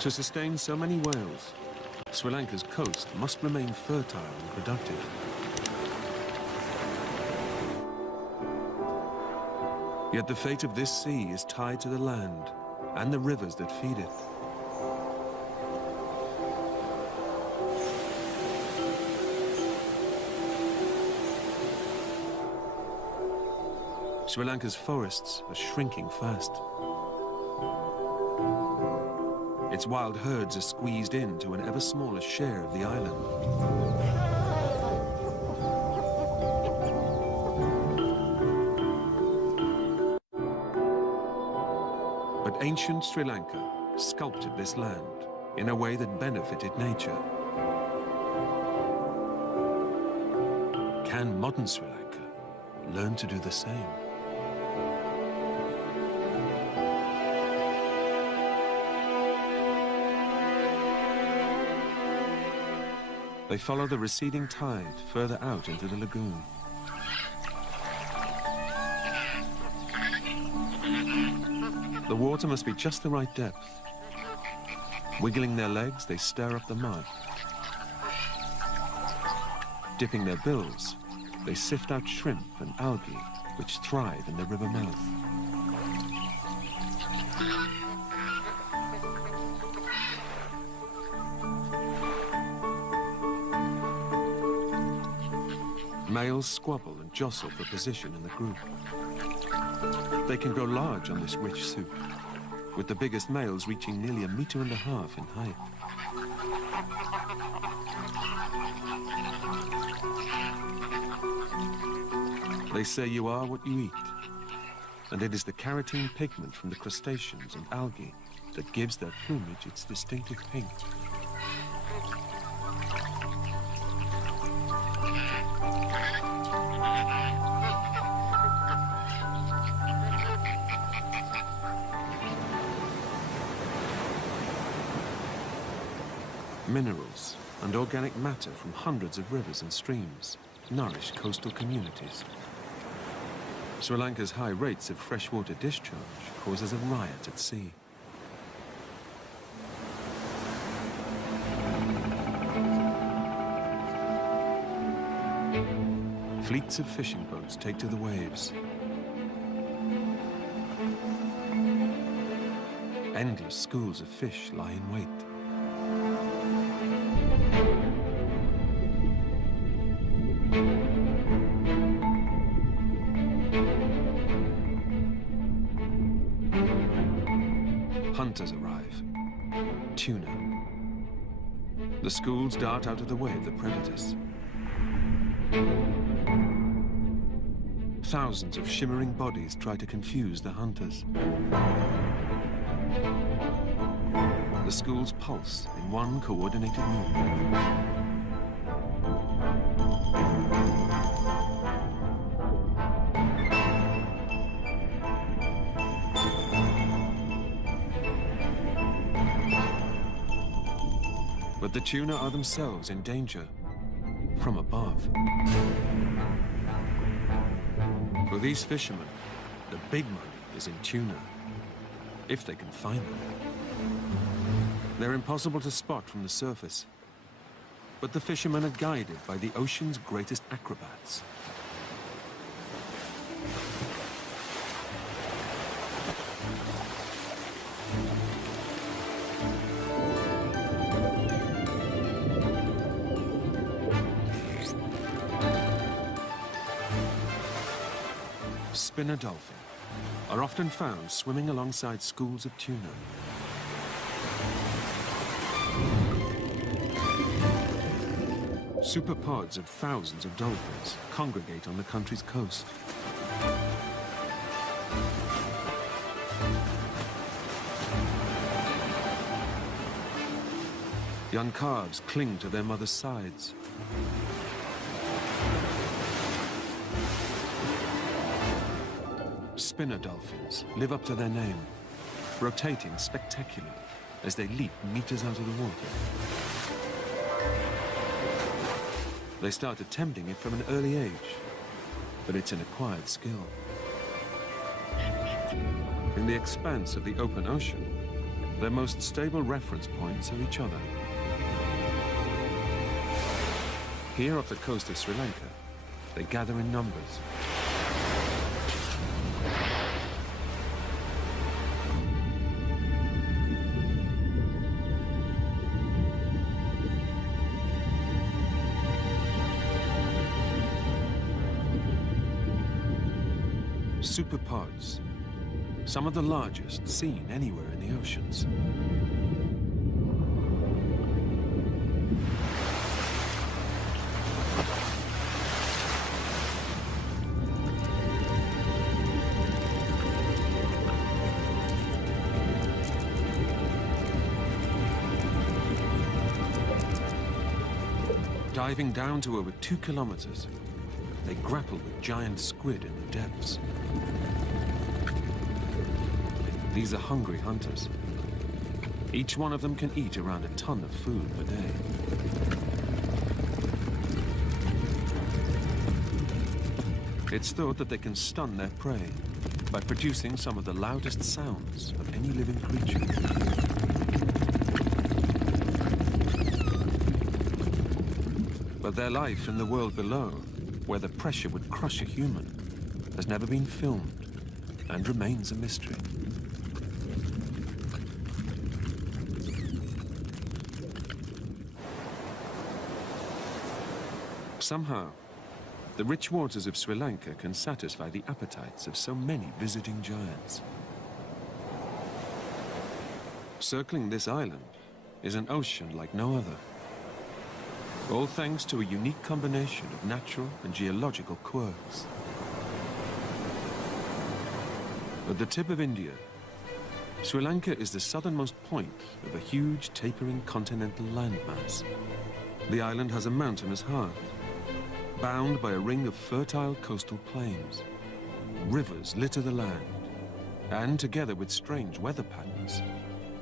To sustain so many whales, Sri Lanka's coast must remain fertile and productive. Yet the fate of this sea is tied to the land and the rivers that feed it. Sri Lanka's forests are shrinking fast. Its wild herds are squeezed into an ever smaller share of the island. But ancient Sri Lanka sculpted this land in a way that benefited nature. Can modern Sri Lanka learn to do the same? They follow the receding tide further out into the lagoon. The water must be just the right depth. Wiggling their legs, they stir up the mud. Dipping their bills, they sift out shrimp and algae, which thrive in the river mouth. Males squabble and jostle for position in the group. They can grow large on this rich soup, with the biggest males reaching nearly 1.5 meters in height. They say you are what you eat, and it is the carotene pigment from the crustaceans and algae that gives their plumage its distinctive pink. Minerals and organic matter from hundreds of rivers and streams nourish coastal communities. Sri Lanka's high rates of freshwater discharge causes a riot at sea. Fleets of fishing boats take to the waves. Endless schools of fish lie in wait. Hunters arrive. Tuna. The schools dart out of the way of the predators. Thousands of shimmering bodies try to confuse the hunters. The schools pulse in one coordinated movement. But the tuna are themselves in danger from above. For these fishermen, the big money is in tuna, if they can find them. They're impossible to spot from the surface, but the fishermen are guided by the ocean's greatest acrobats. Spinner dolphin are often found swimming alongside schools of tuna. Superpods of thousands of dolphins congregate on the country's coast. Young calves cling to their mother's sides. Spinner dolphins live up to their name, rotating spectacularly as they leap meters out of the water. They start attempting it from an early age, but it's an acquired skill. In the expanse of the open ocean, Their most stable reference points are each other. Here off the coast of Sri Lanka, they gather in numbers. Superpods, some of the largest seen anywhere in the oceans. Diving down to over 2 kilometers, they grapple with giant squid in the depths. These are hungry hunters. Each one of them can eat around a ton of food per day. It's thought that they can stun their prey by producing some of the loudest sounds of any living creature. But their life in the world below, where the pressure would crush a human, has never been filmed and remains a mystery. Somehow, the rich waters of Sri Lanka can satisfy the appetites of so many visiting giants. Circling this island is an ocean like no other, all thanks to a unique combination of natural and geological quirks. At the tip of India, Sri Lanka is the southernmost point of a huge tapering continental landmass. The island has a mountainous heart, bound by a ring of fertile coastal plains. Rivers litter the land, and together with strange weather patterns,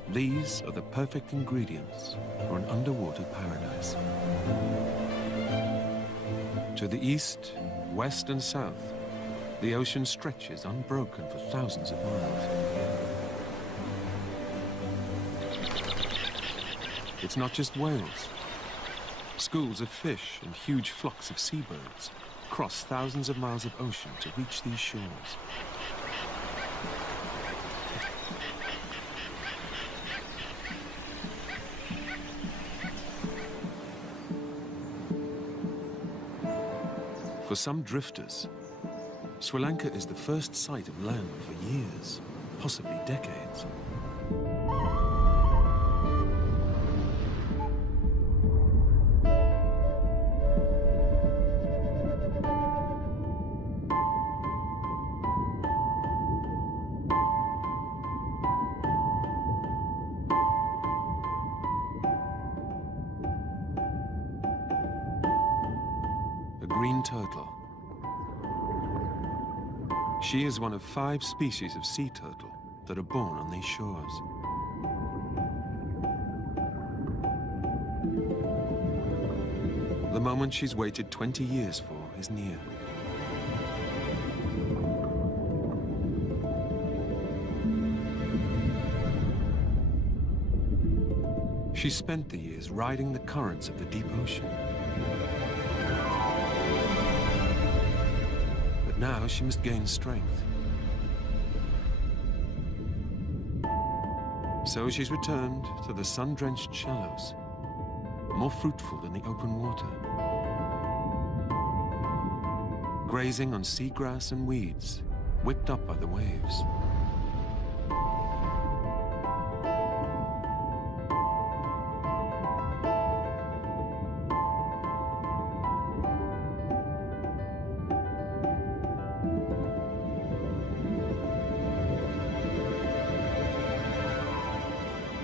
these are the perfect ingredients for an underwater paradise. To the east, west, and south, the ocean stretches unbroken for thousands of miles. It's not just whales. Schools of fish and huge flocks of seabirds cross thousands of miles of ocean to reach these shores. For some drifters, Sri Lanka is the first sight of land for years, possibly decades. Green turtle. She is one of 5 species of sea turtle that are born on these shores. The moment she's waited 20 years for is near. She spent the years riding the currents of the deep ocean. Now she must gain strength. So she's returned to the sun-drenched shallows, more fruitful than the open water. Grazing on seagrass and weeds, whipped up by the waves.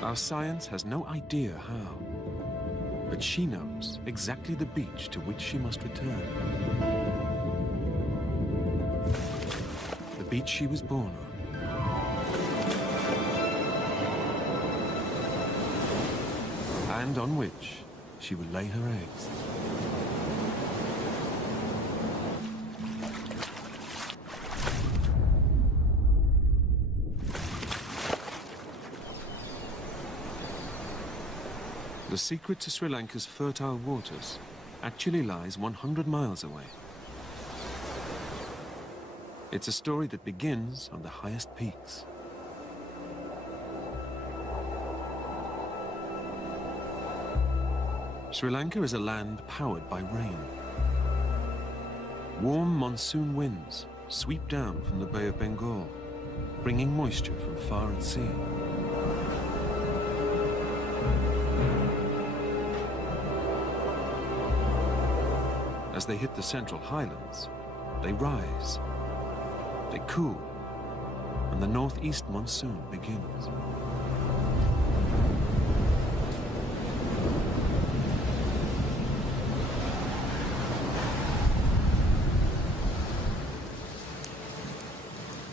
Our science has no idea how, but she knows exactly the beach to which she must return. The beach she was born on. And on which she will lay her eggs. The secret to Sri Lanka's fertile waters actually lies 100 miles away. It's a story that begins on the highest peaks. Sri Lanka is a land powered by rain. Warm monsoon winds sweep down from the Bay of Bengal, bringing moisture from far at sea. As they hit the central highlands, they rise, they cool, and the northeast monsoon begins.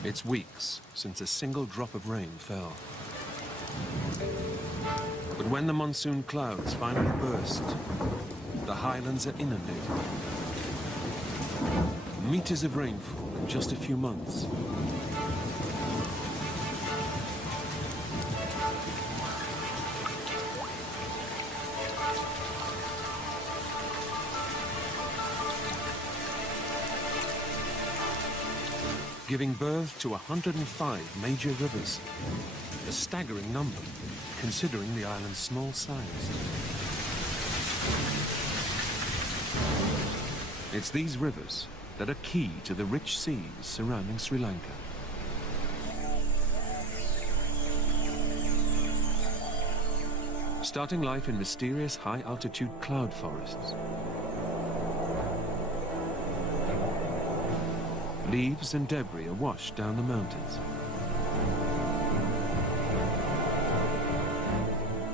It's weeks since a single drop of rain fell. But when the monsoon clouds finally burst, the highlands are inundated. Meters of rainfall in just a few months. Giving birth to 105 major rivers, a staggering number considering the island's small size. It's these rivers that are key to the rich seas surrounding Sri Lanka. Starting life in mysterious high-altitude cloud forests. Leaves and debris are washed down the mountains.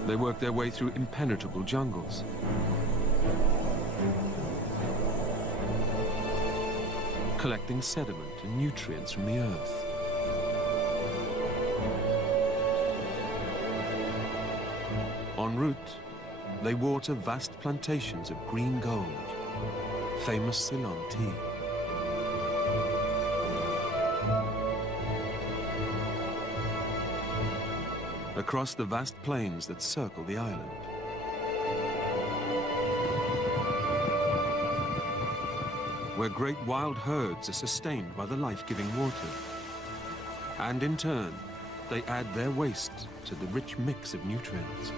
They work their way through impenetrable jungles. Collecting sediment and nutrients from the earth. En route, they water vast plantations of green gold, famous Ceylon tea. Across the vast plains that circle the island. Where great wild herds are sustained by the life-giving water. And in turn, they add their waste to the rich mix of nutrients.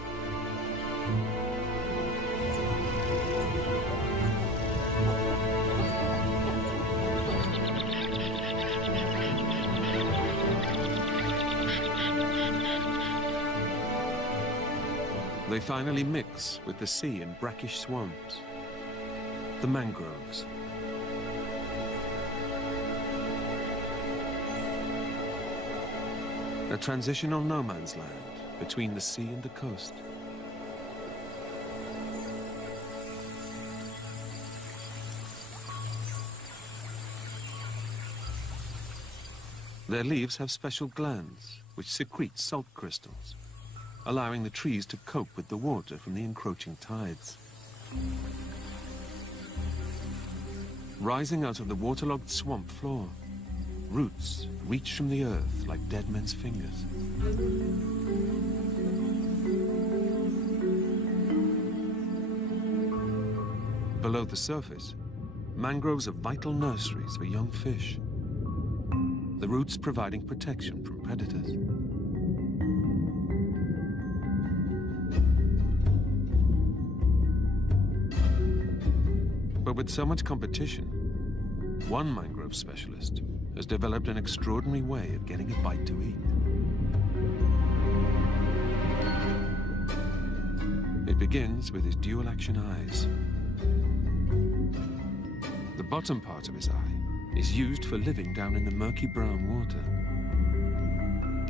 They finally mix with the sea in brackish swamps, the mangroves. A transitional no man's land between the sea and the coast. Their leaves have special glands which secrete salt crystals, allowing the trees to cope with the water from the encroaching tides. Rising out of the waterlogged swamp floor, roots reach from the earth like dead men's fingers. Below the surface, mangroves are vital nurseries for young fish, the roots providing protection from predators. But with so much competition, one mangrove specialist has developed an extraordinary way of getting a bite to eat. It begins with his dual-action eyes. The bottom part of his eye is used for living down in the murky brown water.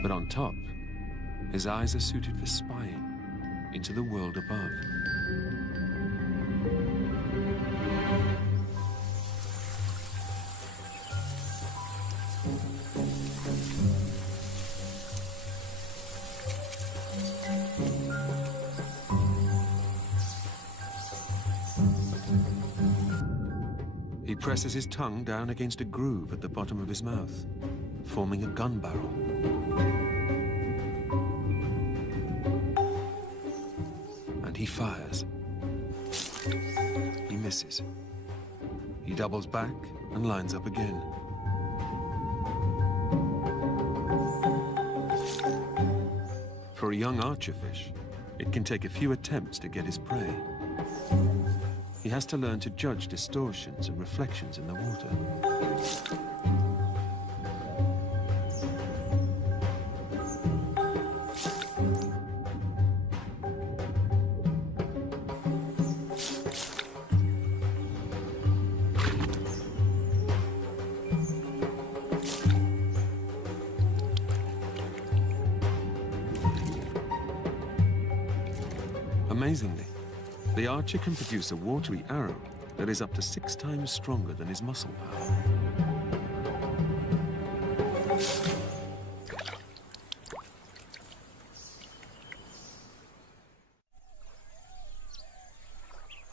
But on top, his eyes are suited for spying into the world above. He presses his tongue down against a groove at the bottom of his mouth, forming a gun barrel. And he fires. He misses. He doubles back and lines up again. For a young archerfish, it can take a few attempts to get his prey. He has to learn to judge distortions and reflections in the water. Amazingly, the archer can produce a watery arrow that is up to 6 times stronger than his muscle power.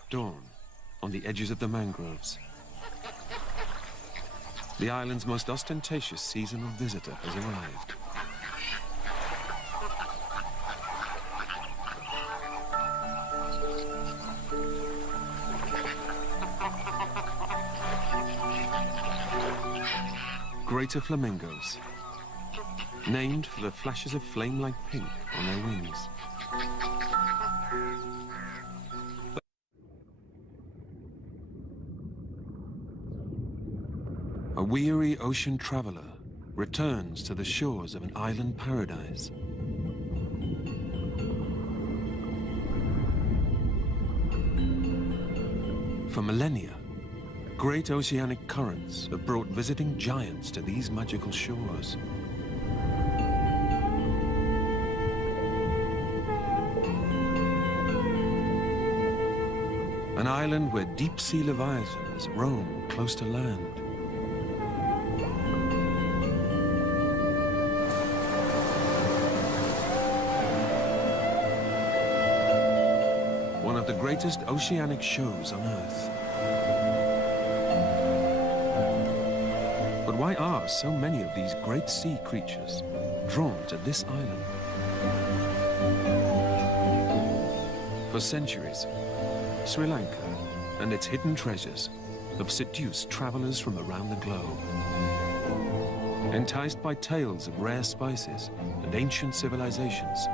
Dawn, on the edges of the mangroves. The island's most ostentatious seasonal visitor has arrived. Greater flamingos, named for the flashes of flame-like pink on their wings. A weary ocean traveler returns to the shores of an island paradise. For millennia, great oceanic currents have brought visiting giants to these magical shores. An island where deep-sea leviathans roam close to land. One of the greatest oceanic shows on Earth. But why are so many of these great sea creatures drawn to this island? For centuries, Sri Lanka and its hidden treasures have seduced travelers from around the globe. Enticed by tales of rare spices and ancient civilizations,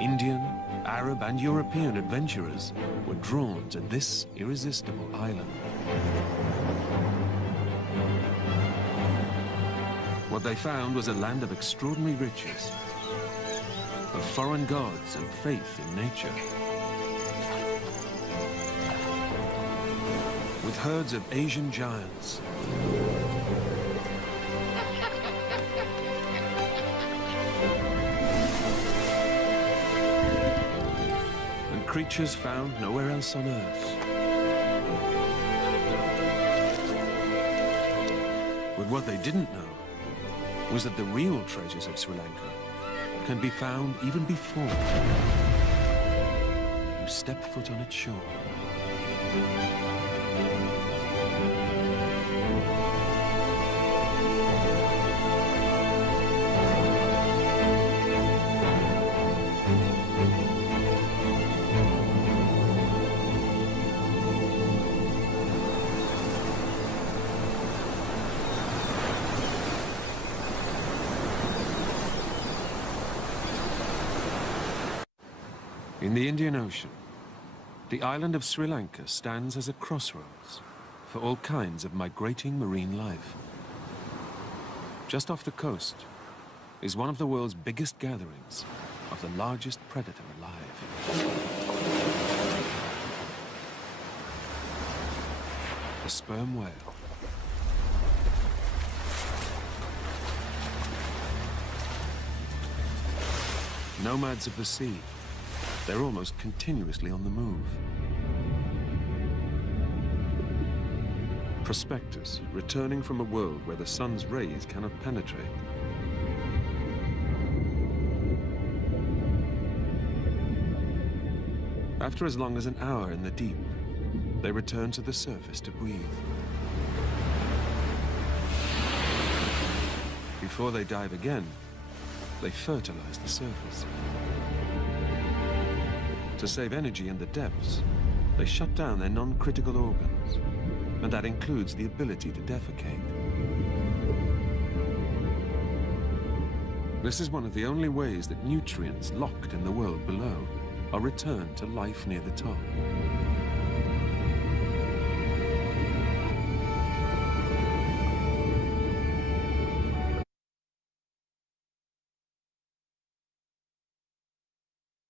Indian, Arab and European adventurers were drawn to this irresistible island. What they found was a land of extraordinary riches, of foreign gods and faith in nature. With herds of Asian giants, and creatures found nowhere else on Earth. But what they didn't know was that the real treasures of Sri Lanka can be found even before you step foot on its shore. In the Indian Ocean, the island of Sri Lanka stands as a crossroads for all kinds of migrating marine life. Just off the coast is one of the world's biggest gatherings of the largest predator alive. The sperm whale. Nomads of the sea, they're almost continuously on the move. Prospectors returning from a world where the sun's rays cannot penetrate. After as long as an hour in the deep, they return to the surface to breathe. Before they dive again, they fertilize the surface. To save energy in the depths, they shut down their non-critical organs, and that includes the ability to defecate. This is one of the only ways that nutrients locked in the world below are returned to life near the top.